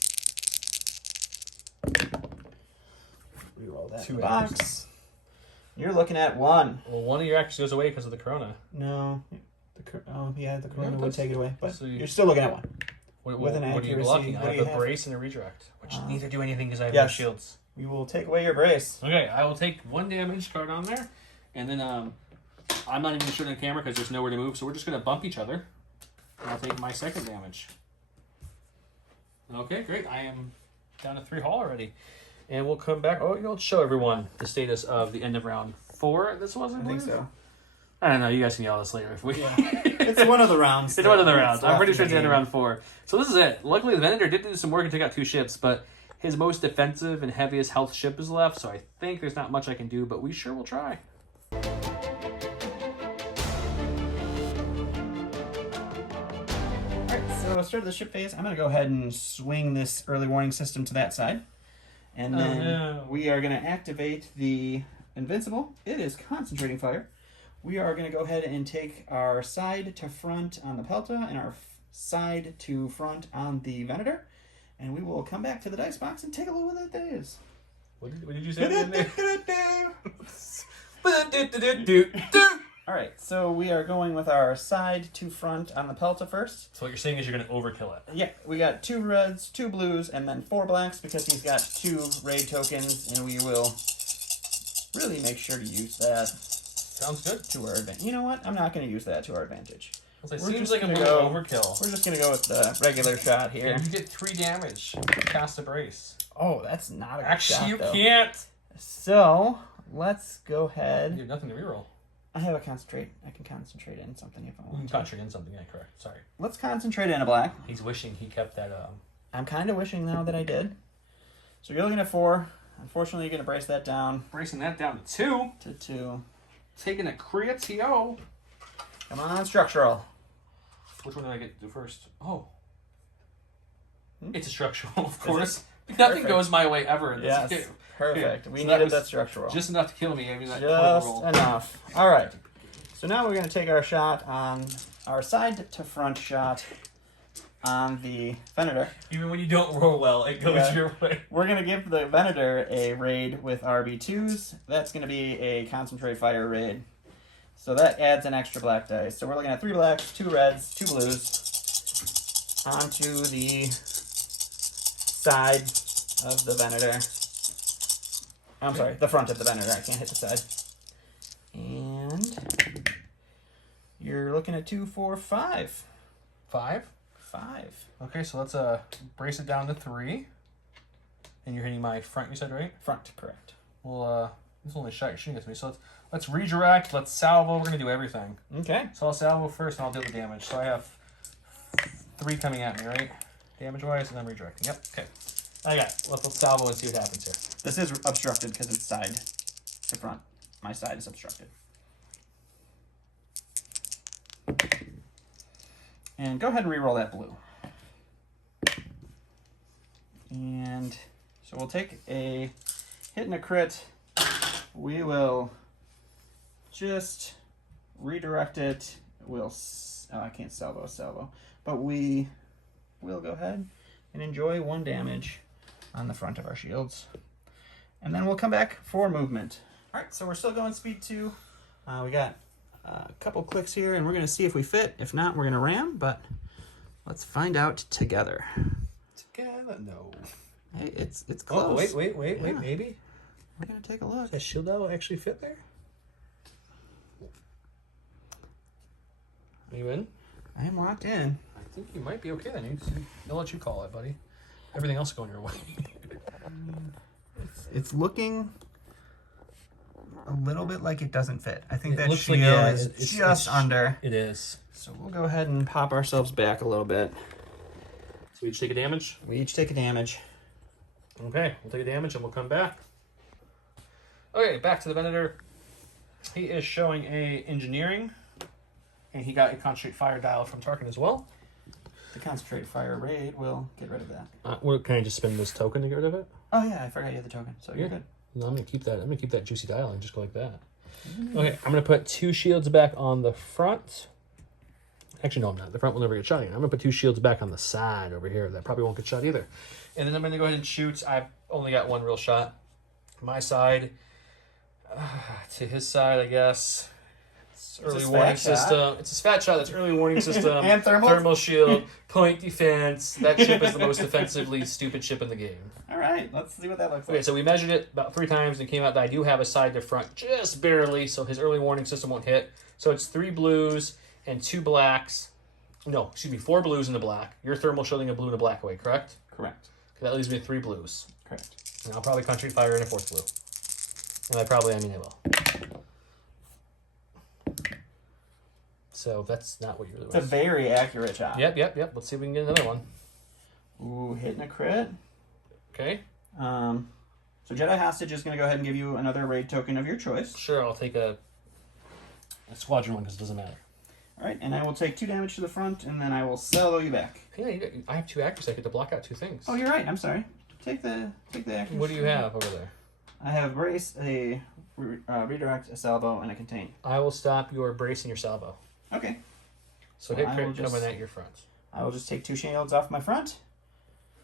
Reroll that 2 box. You're looking at 1. Well, 1 of your actions goes away because of the corona. No. The corona Yeah, would take it away. But so you're still looking at 1. What are you accuracy, blocking? what I do have you a have? brace and a redirect, which neither do anything because I have Yes. no shields. We will take away your brace. Okay, I will take 1 damage card on there, and then I'm not even going to show it on camera because there's nowhere to move, so we're just going to bump each other. And I'll take my 2nd damage. Okay, great. I am down to 3 hull already. And we'll come back. Oh, you'll show everyone the status of the end of round 4. This was, I think so. I don't know. You guys can yell this later if we. Yeah. It's one of the rounds. It's one of the rounds. I'm pretty left sure in it's the end of game. round 4. So this is it. Luckily, the Venator did do some work and take out 2 ships, but his most defensive and heaviest health ship is left, so I think there's not much I can do, but we sure will try. Alright, so to start the ship phase, I'm going to go ahead and swing this early warning system to that side. And then we are going to activate the Invincible. It is concentrating fire. We are going to go ahead and take our side to front on the Pelta and our side to front on the Venator. And we will come back to the dice box and take a look at that is. What did you say? Alright, so we are going with our side to front on the Pelta first. So what you're saying is you're going to overkill it. Yeah, we got 2 reds, 2 blues, and then 4 blacks because he's got 2 raid tokens, and we will really make sure to use that. Sounds good. To our advantage. You know what? I'm not going to use that to our advantage. It We're seems just like a gonna little go- overkill. We're just going to go with the regular shot here. And you get 3 damage. Cast a brace. Oh, that's not a good Actually, shot, you though. can't. So, let's go You ahead. have nothing to reroll. I have a concentrate. I can concentrate in something if I You want can to. concentrate in something. Yeah, correct. Sorry. Let's concentrate in a black. He's wishing he kept that. I'm kind of wishing now that I did. So you're looking at 4. Unfortunately, you're going to brace that down Bracing that down to 2. to 2. Taking a Creatio. Come on, structural. Which one did I get to do first? Oh. Hmm? It's a structural, of it? course. Nothing Perfect. goes my way ever in this Yes, game. perfect. Yeah. We So that needed was that structural. Just enough to kill me. I mean, that point Just roll. enough. All right. So now we're going to take our shot on our side to front shot on the Venator. Even when you don't roll well, it goes Yeah. your way. We're going to give the Venator a raid with RB2s. That's going to be a concentrate fire raid. So that adds an extra black dice. So we're looking at 3 blacks, 2 reds, 2 blues onto the side of the Venator. I'm sorry, the front of the Venator. I can't hit the side. And you're looking at 2, 4, 5. 5. 5. Okay, so let's brace it down to 3. And you're hitting my front, you said, right? Front, correct. We'll This only shot you're shooting at me. So let's redirect. Let's salvo. We're gonna do everything. Okay. So I'll salvo first, and I'll deal the damage. So I have 3 coming at me, right? Damage-wise, and then redirecting. Yep. Okay. I got it. Let's salvo and see what happens here. This is obstructed because it's side to front. My side is obstructed. And go ahead and re-roll that blue. And so we'll take a hit and a crit. We will just redirect it. I can't salvo, but we will go ahead and enjoy 1 damage on the front of our shields. And then we'll come back for movement. All right, so we're still going speed 2. We got a couple clicks here, and we're going to see if we fit. If not, we're going to ram, but let's find out together. Together? No. Hey, it's close. Oh, wait, maybe? We're going to take a look. Does shield will actually fit there? Are you in? I am locked in. I think you might be okay then. I'll let you call it, buddy. Everything else is going your way. It's looking a little bit like it doesn't fit. I think It that looks shield like, yeah, is it's just under. It is. So we'll go ahead and pop ourselves back a little bit. So we each take a damage? We each take a damage. Okay, we'll take a damage and we'll come back. Okay, back to the Venator. He is showing a engineering, and he got a concentrate fire dial from Tarkin as well. The concentrate fire raid will get rid of that. Can I just spend this token to get rid of it? Oh yeah, I forgot you had the token, so you're good. No, I'm gonna keep that. I'm gonna keep that juicy dial and just go like that. Okay, I'm gonna put 2 shields back on the front. Actually, no, I'm not. The front will never get shot again. I'm gonna put 2 shields back on the side over here. That probably won't get shot either. And then I'm gonna go ahead and shoot. I've only got 1 real shot. My side to his side, I guess. Early warning system. It's a fat shot. That's early warning system. And thermal shield. Point defense. That ship is the most defensively stupid ship in the game. All right, let's see what that looks like. Okay, so we measured it about 3 times and it came out that I do have a side to front just barely, so his early warning system won't hit. So it's 3 blues and 2 blacks. No, excuse me, 4 blues and a black. You're thermal shielding a blue and a black away, correct? Correct. Okay, that leaves me with 3 blues. Correct. And I'll probably concentrate fire in a 4th blue. And I will. So that's not what you really want. It's a very accurate shot. Yep. Let's see if we can get another one. Ooh, hitting a crit. Okay. So Jedi Hostage is going to go ahead and give you another raid token of your choice. Sure, I'll take a squadron one because it doesn't matter. All right, and I will take 2 damage to the front, and then I will solo you back. Yeah, I have 2 accuracy. I get to block out 2 things. Oh, you're right. I'm sorry. Take the accuracy. What do you have over there? I have brace, a redirect, a salvo, and a contain. I will stop your brace and your salvo. Okay. So hit crit coming at your front. I will just take 2 shields off my front,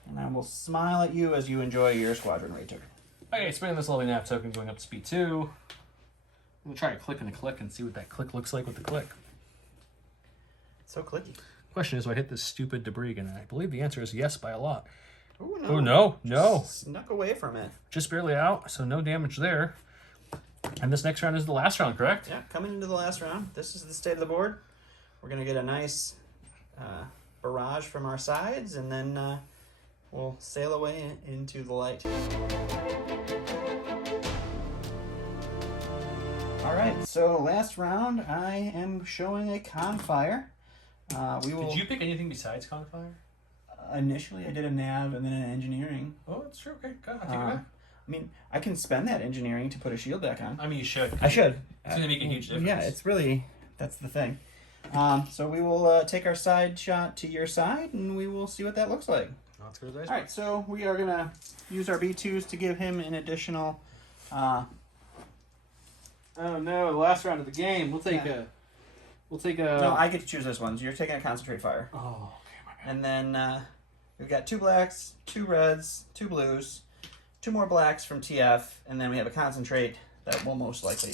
and I will smile at you as you enjoy your squadron raid token. Okay, spinning this lovely nav token, going up to speed 2. I'm going to try a click and a click and see what that click looks like with the click. It's so clicky. Question is, do I hit this stupid debris again? And I believe the answer is yes by a lot. Ooh, no. Oh, no. Snuck away from it. Just barely out, so no damage there. And this next round is the last round, correct? Yeah, coming into the last round. This is the state of the board. We're going to get a nice barrage from our sides, and then we'll sail away into the light. All right, so last round, I am showing a Confire. Did you pick anything besides Confire? Initially, I did a nav and then an engineering. Oh, that's true. Okay, go. I'll take it back. I mean, I can spend that engineering to put a shield back on. I mean, you should. I should. It's going to make a huge difference. Yeah, it's really, that's the thing. So we will take our side shot to your side, and we will see what that looks like. Let's go to the dice. All right, so we are going to use our B2s to give him an additional... oh no, the last round of the game. We'll take a... No, I get to choose this one. So you're taking a concentrate fire. Oh, okay, my bad. And then we've got 2 blacks, 2 reds, 2 blues, 2 more blacks from TF, and then we have a concentrate that will most likely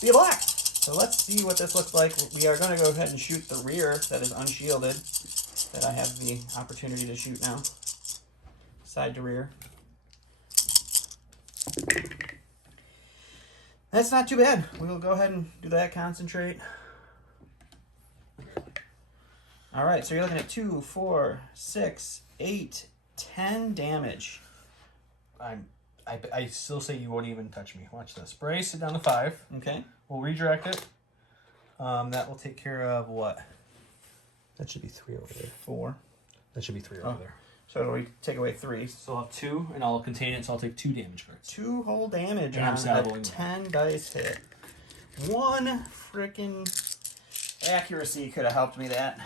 be a black. So let's see what this looks like. We are going to go ahead and shoot the rear that is unshielded, that I have the opportunity to shoot now. Side to rear. That's not too bad. We'll go ahead and do that concentrate. All right, so you're looking at 2, 4, 6, 8, 10 damage. I'm I still say you won't even touch me. Watch this. Brace it down to 5. Okay. We'll redirect it. That will take care of what? That should be 3 over there. 4. That should be 3 over there. So we take away 3. So I'll have 2, and I'll contain it, so I'll take 2 damage cards. 2 whole damage And I'm on a salvoing 10 dice hit. 1 freaking accuracy could have helped me that.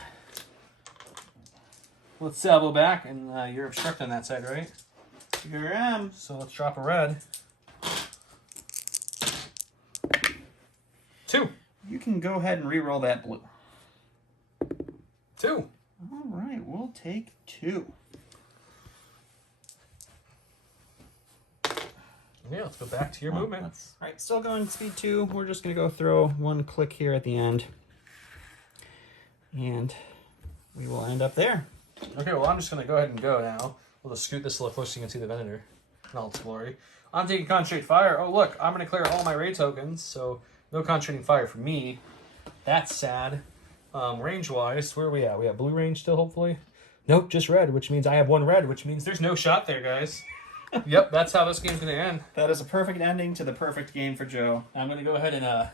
Let's salvo back, and you're obstructed on that side, right? Here I am. So let's drop a red. 2. You can go ahead and re-roll that blue. 2. All right, we'll take 2. Yeah, let's go back to your movement. All right, still going speed 2. We're just going to go throw 1 click here at the end. And we will end up there. Okay, well, I'm just going to go ahead and go now. We'll just scoot this a little closer so you can see the Venator in all its glory. I'm taking Concentrate Fire. Oh, look, I'm going to clear all my raid tokens, so no Concentrating Fire for me. That's sad. Range-wise, where are we at? We have blue range still, hopefully? Nope, just red, which means I have 1 red, which means there's no shot there, guys. Yep, that's how this game's going to end. That is a perfect ending to the perfect game for Joe. I'm going to go ahead and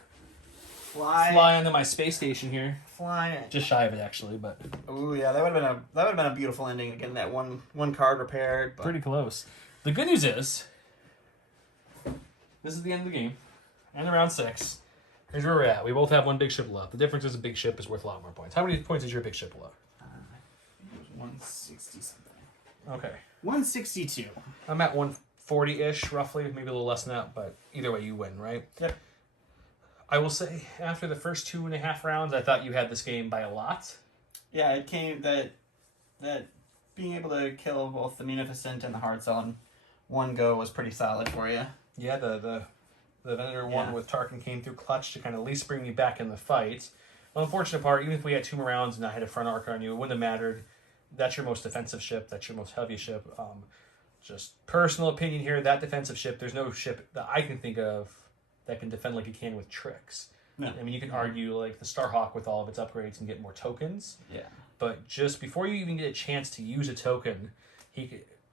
Fly onto my space station here. Fly. Just shy of it, actually, but Ooh, yeah, that would have been a beautiful ending, getting that one card repaired. But... pretty close. The good news is, this is the end of the game, and round 6. Here's where we're at. We both have 1 big ship left. The difference is a big ship is worth a lot more points. How many points is your big ship left? I think it was 160 something. Okay. 162. I'm at 140-ish, roughly, maybe a little less than that, but either way, you win, right? Yep. I will say, after the first 2.5 rounds, I thought you had this game by a lot. Yeah, it came that being able to kill both the Munificent and the Hard Cell in one go was pretty solid for you. Yeah, the Venator one with Tarkin came through clutch to kind of at least bring me back in the fight. The unfortunate part, even if we had 2 more rounds and I had a front arc on you, it wouldn't have mattered. That's your most defensive ship. That's your most heavy ship. Just personal opinion here, that defensive ship, there's no ship that I can think of that can defend like it can with tricks. No. I mean, you can argue like the Starhawk with all of its upgrades and get more tokens. Yeah. But just before you even get a chance to use a token,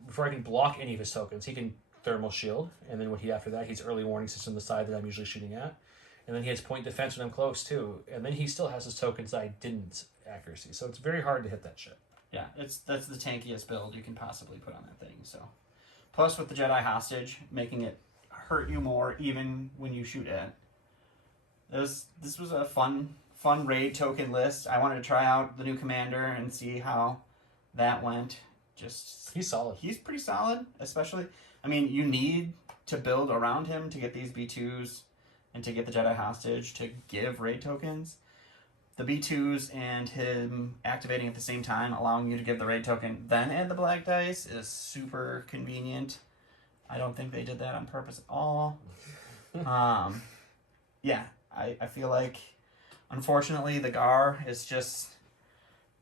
before I can block any of his tokens, he can thermal shield, and then after that, he's early warning system the side that I'm usually shooting at, and then he has point defense when I'm close too, and then he still has his tokens that I didn't accuracy. So it's very hard to hit that ship. Yeah, that's the tankiest build you can possibly put on that thing. So, plus with the Jedi hostage, making it hurt you more even when you shoot at. This was a fun raid token list. I wanted to try out the new commander and see how that went. He's solid. He's pretty solid, especially. I mean, you need to build around him to get these B2s and to get the Jedi hostage to give raid tokens. The B2s and him activating at the same time, allowing you to give the raid token, then add the black dice is super convenient. I don't think they did that on purpose at all. Yeah, I feel like, unfortunately, the GAR is just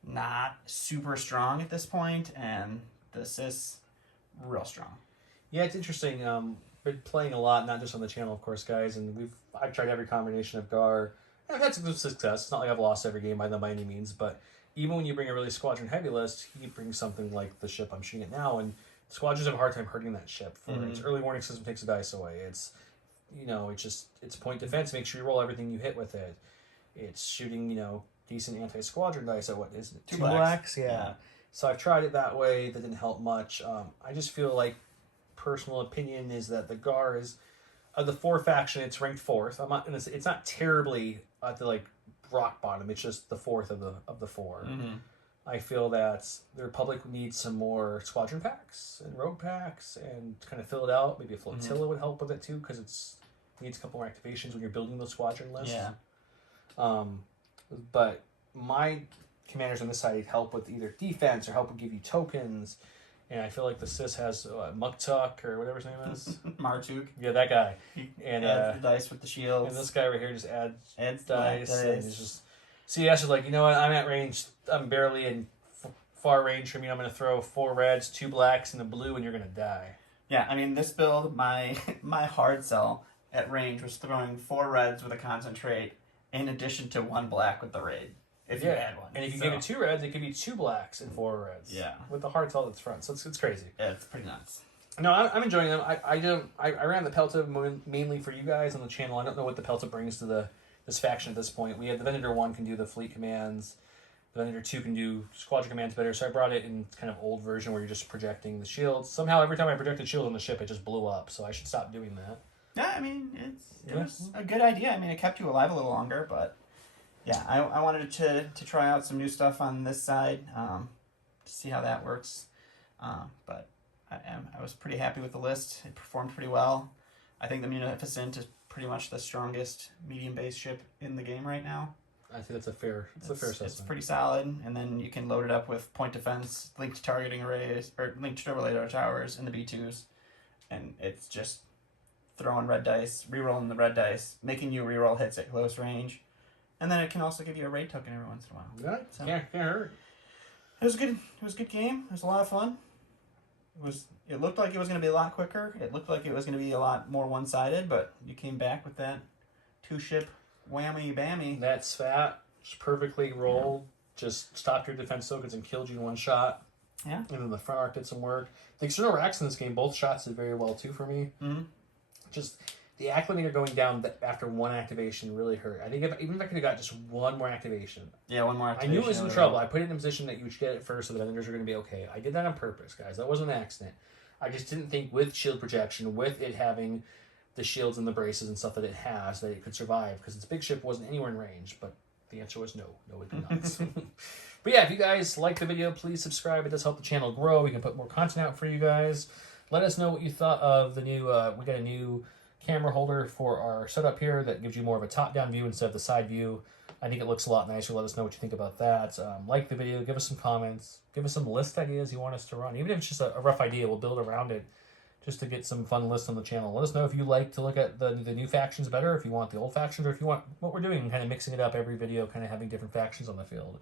not super strong at this point, and the CIS real strong. Yeah, it's interesting. Been playing a lot, not just on the channel, of course, guys, and I've tried every combination of GAR. I've had some success. It's not like I've lost every game by any means, but even when you bring a really squadron heavy list, he brings something like the ship I'm shooting at now, and squadrons have a hard time hurting that ship. Its early warning system takes the dice away. It's it's point defense. Make sure you roll everything you hit with it. It's shooting decent anti-squadron dice at what is it? 2 blacks. Yeah. So I've tried it that way. That didn't help much. I just feel like personal opinion is that the GAR is of the 4 faction. It's ranked 4th. I'm not gonna say it's not terribly at the rock bottom. It's just the 4th of the 4. Mm-hmm. I feel that the Republic needs some more squadron packs and rogue packs and kind of fill it out. Maybe a flotilla would help with it too, because it needs a couple more activations when you're building those squadron lists. Yeah. But my commanders on this side help with either defense or help with give you tokens. And I feel like the CIS has Muktuk or whatever his name is. Martuk. Yeah, that guy. And adds the dice with the shields. And this guy right here just adds dice. dice. And it's just CIS is like, you know what? I'm at range. I'm barely in far range from you. I'm going to throw 4 reds, 2 blacks, and a blue, and you're going to die. Yeah, I mean, this build, my hard cell at range was throwing 4 reds with a concentrate in addition to 1 black with the raid. If you had one. And if you give it 2 reds, it could be 2 blacks and 4 reds. Yeah. With the hard cell that's front. So it's crazy. Yeah, it's pretty nuts. No, I'm enjoying them. I ran the Pelta mainly for you guys on the channel. I don't know what the Pelta brings to this faction at this point. We had the Venator 1 can do the fleet commands. The Venator 2 can do squadron commands better, so I brought it in kind of old version where you're just projecting the shields. Somehow every time I projected shield on the ship, it just blew up, so I should stop doing that. Yeah, I mean, it was a good idea. I mean, it kept you alive a little longer, but yeah, I wanted to try out some new stuff on this side to see how that works. But I was pretty happy with the list. It performed pretty well. I think the Munificent is pretty much the strongest medium base ship in the game right now. I think that's a fair assessment. It's pretty solid, and then you can load it up with point defense, linked targeting arrays, or linked turbo radar towers, and the B2s, and it's just throwing red dice, re-rolling the red dice, making you re-roll hits at close range, and then it can also give you a raid token every once in a while. Yeah, so, can't hurt. It was good. It was a good game. It was a lot of fun. It looked like it was going to be a lot quicker. It looked like it was going to be a lot more one-sided, but you came back with that 2-ship whammy bammy. That spat just perfectly rolled, just stopped your defense tokens and killed you in one shot. Yeah. And then the front arc did some work. The external racks in this game, both shots did very well too for me. Mm-hmm. Just the acclimator going down after one activation really hurt. I think even if I could have got just one more activation. Yeah, one more activation. I knew it was in trouble. I put it in a position that you should get it first so the vendors are going to be okay. I did that on purpose, guys. That wasn't an accident. I just didn't think with shield projection, with it having the shields and the braces and stuff that it has, that it could survive, because its big ship wasn't anywhere in range, but the answer was no. No, it did not. But yeah, if you guys like the video, please subscribe. It does help the channel grow. We can put more content out for you guys. Let us know what you thought of the new, we got a new camera holder for our setup here that gives you more of a top-down view instead of the side view. I think it looks a lot nicer. Let us know what you think about that. Like the video, give us some comments, give us some list ideas you want us to run. Even if it's just a rough idea, we'll build around it just to get some fun lists on the channel. Let us know if you like to look at the new factions better, if you want the old factions, or if you want what we're doing, kind of mixing it up every video, kind of having different factions on the field.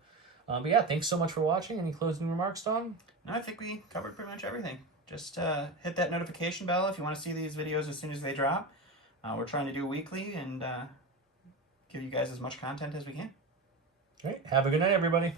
But yeah, thanks so much for watching. Any closing remarks, Don? No, I think we covered pretty much everything. Just hit that notification bell if you want to see these videos as soon as they drop. We're trying to do weekly and give you guys as much content as we can. Great. Have a good night, everybody.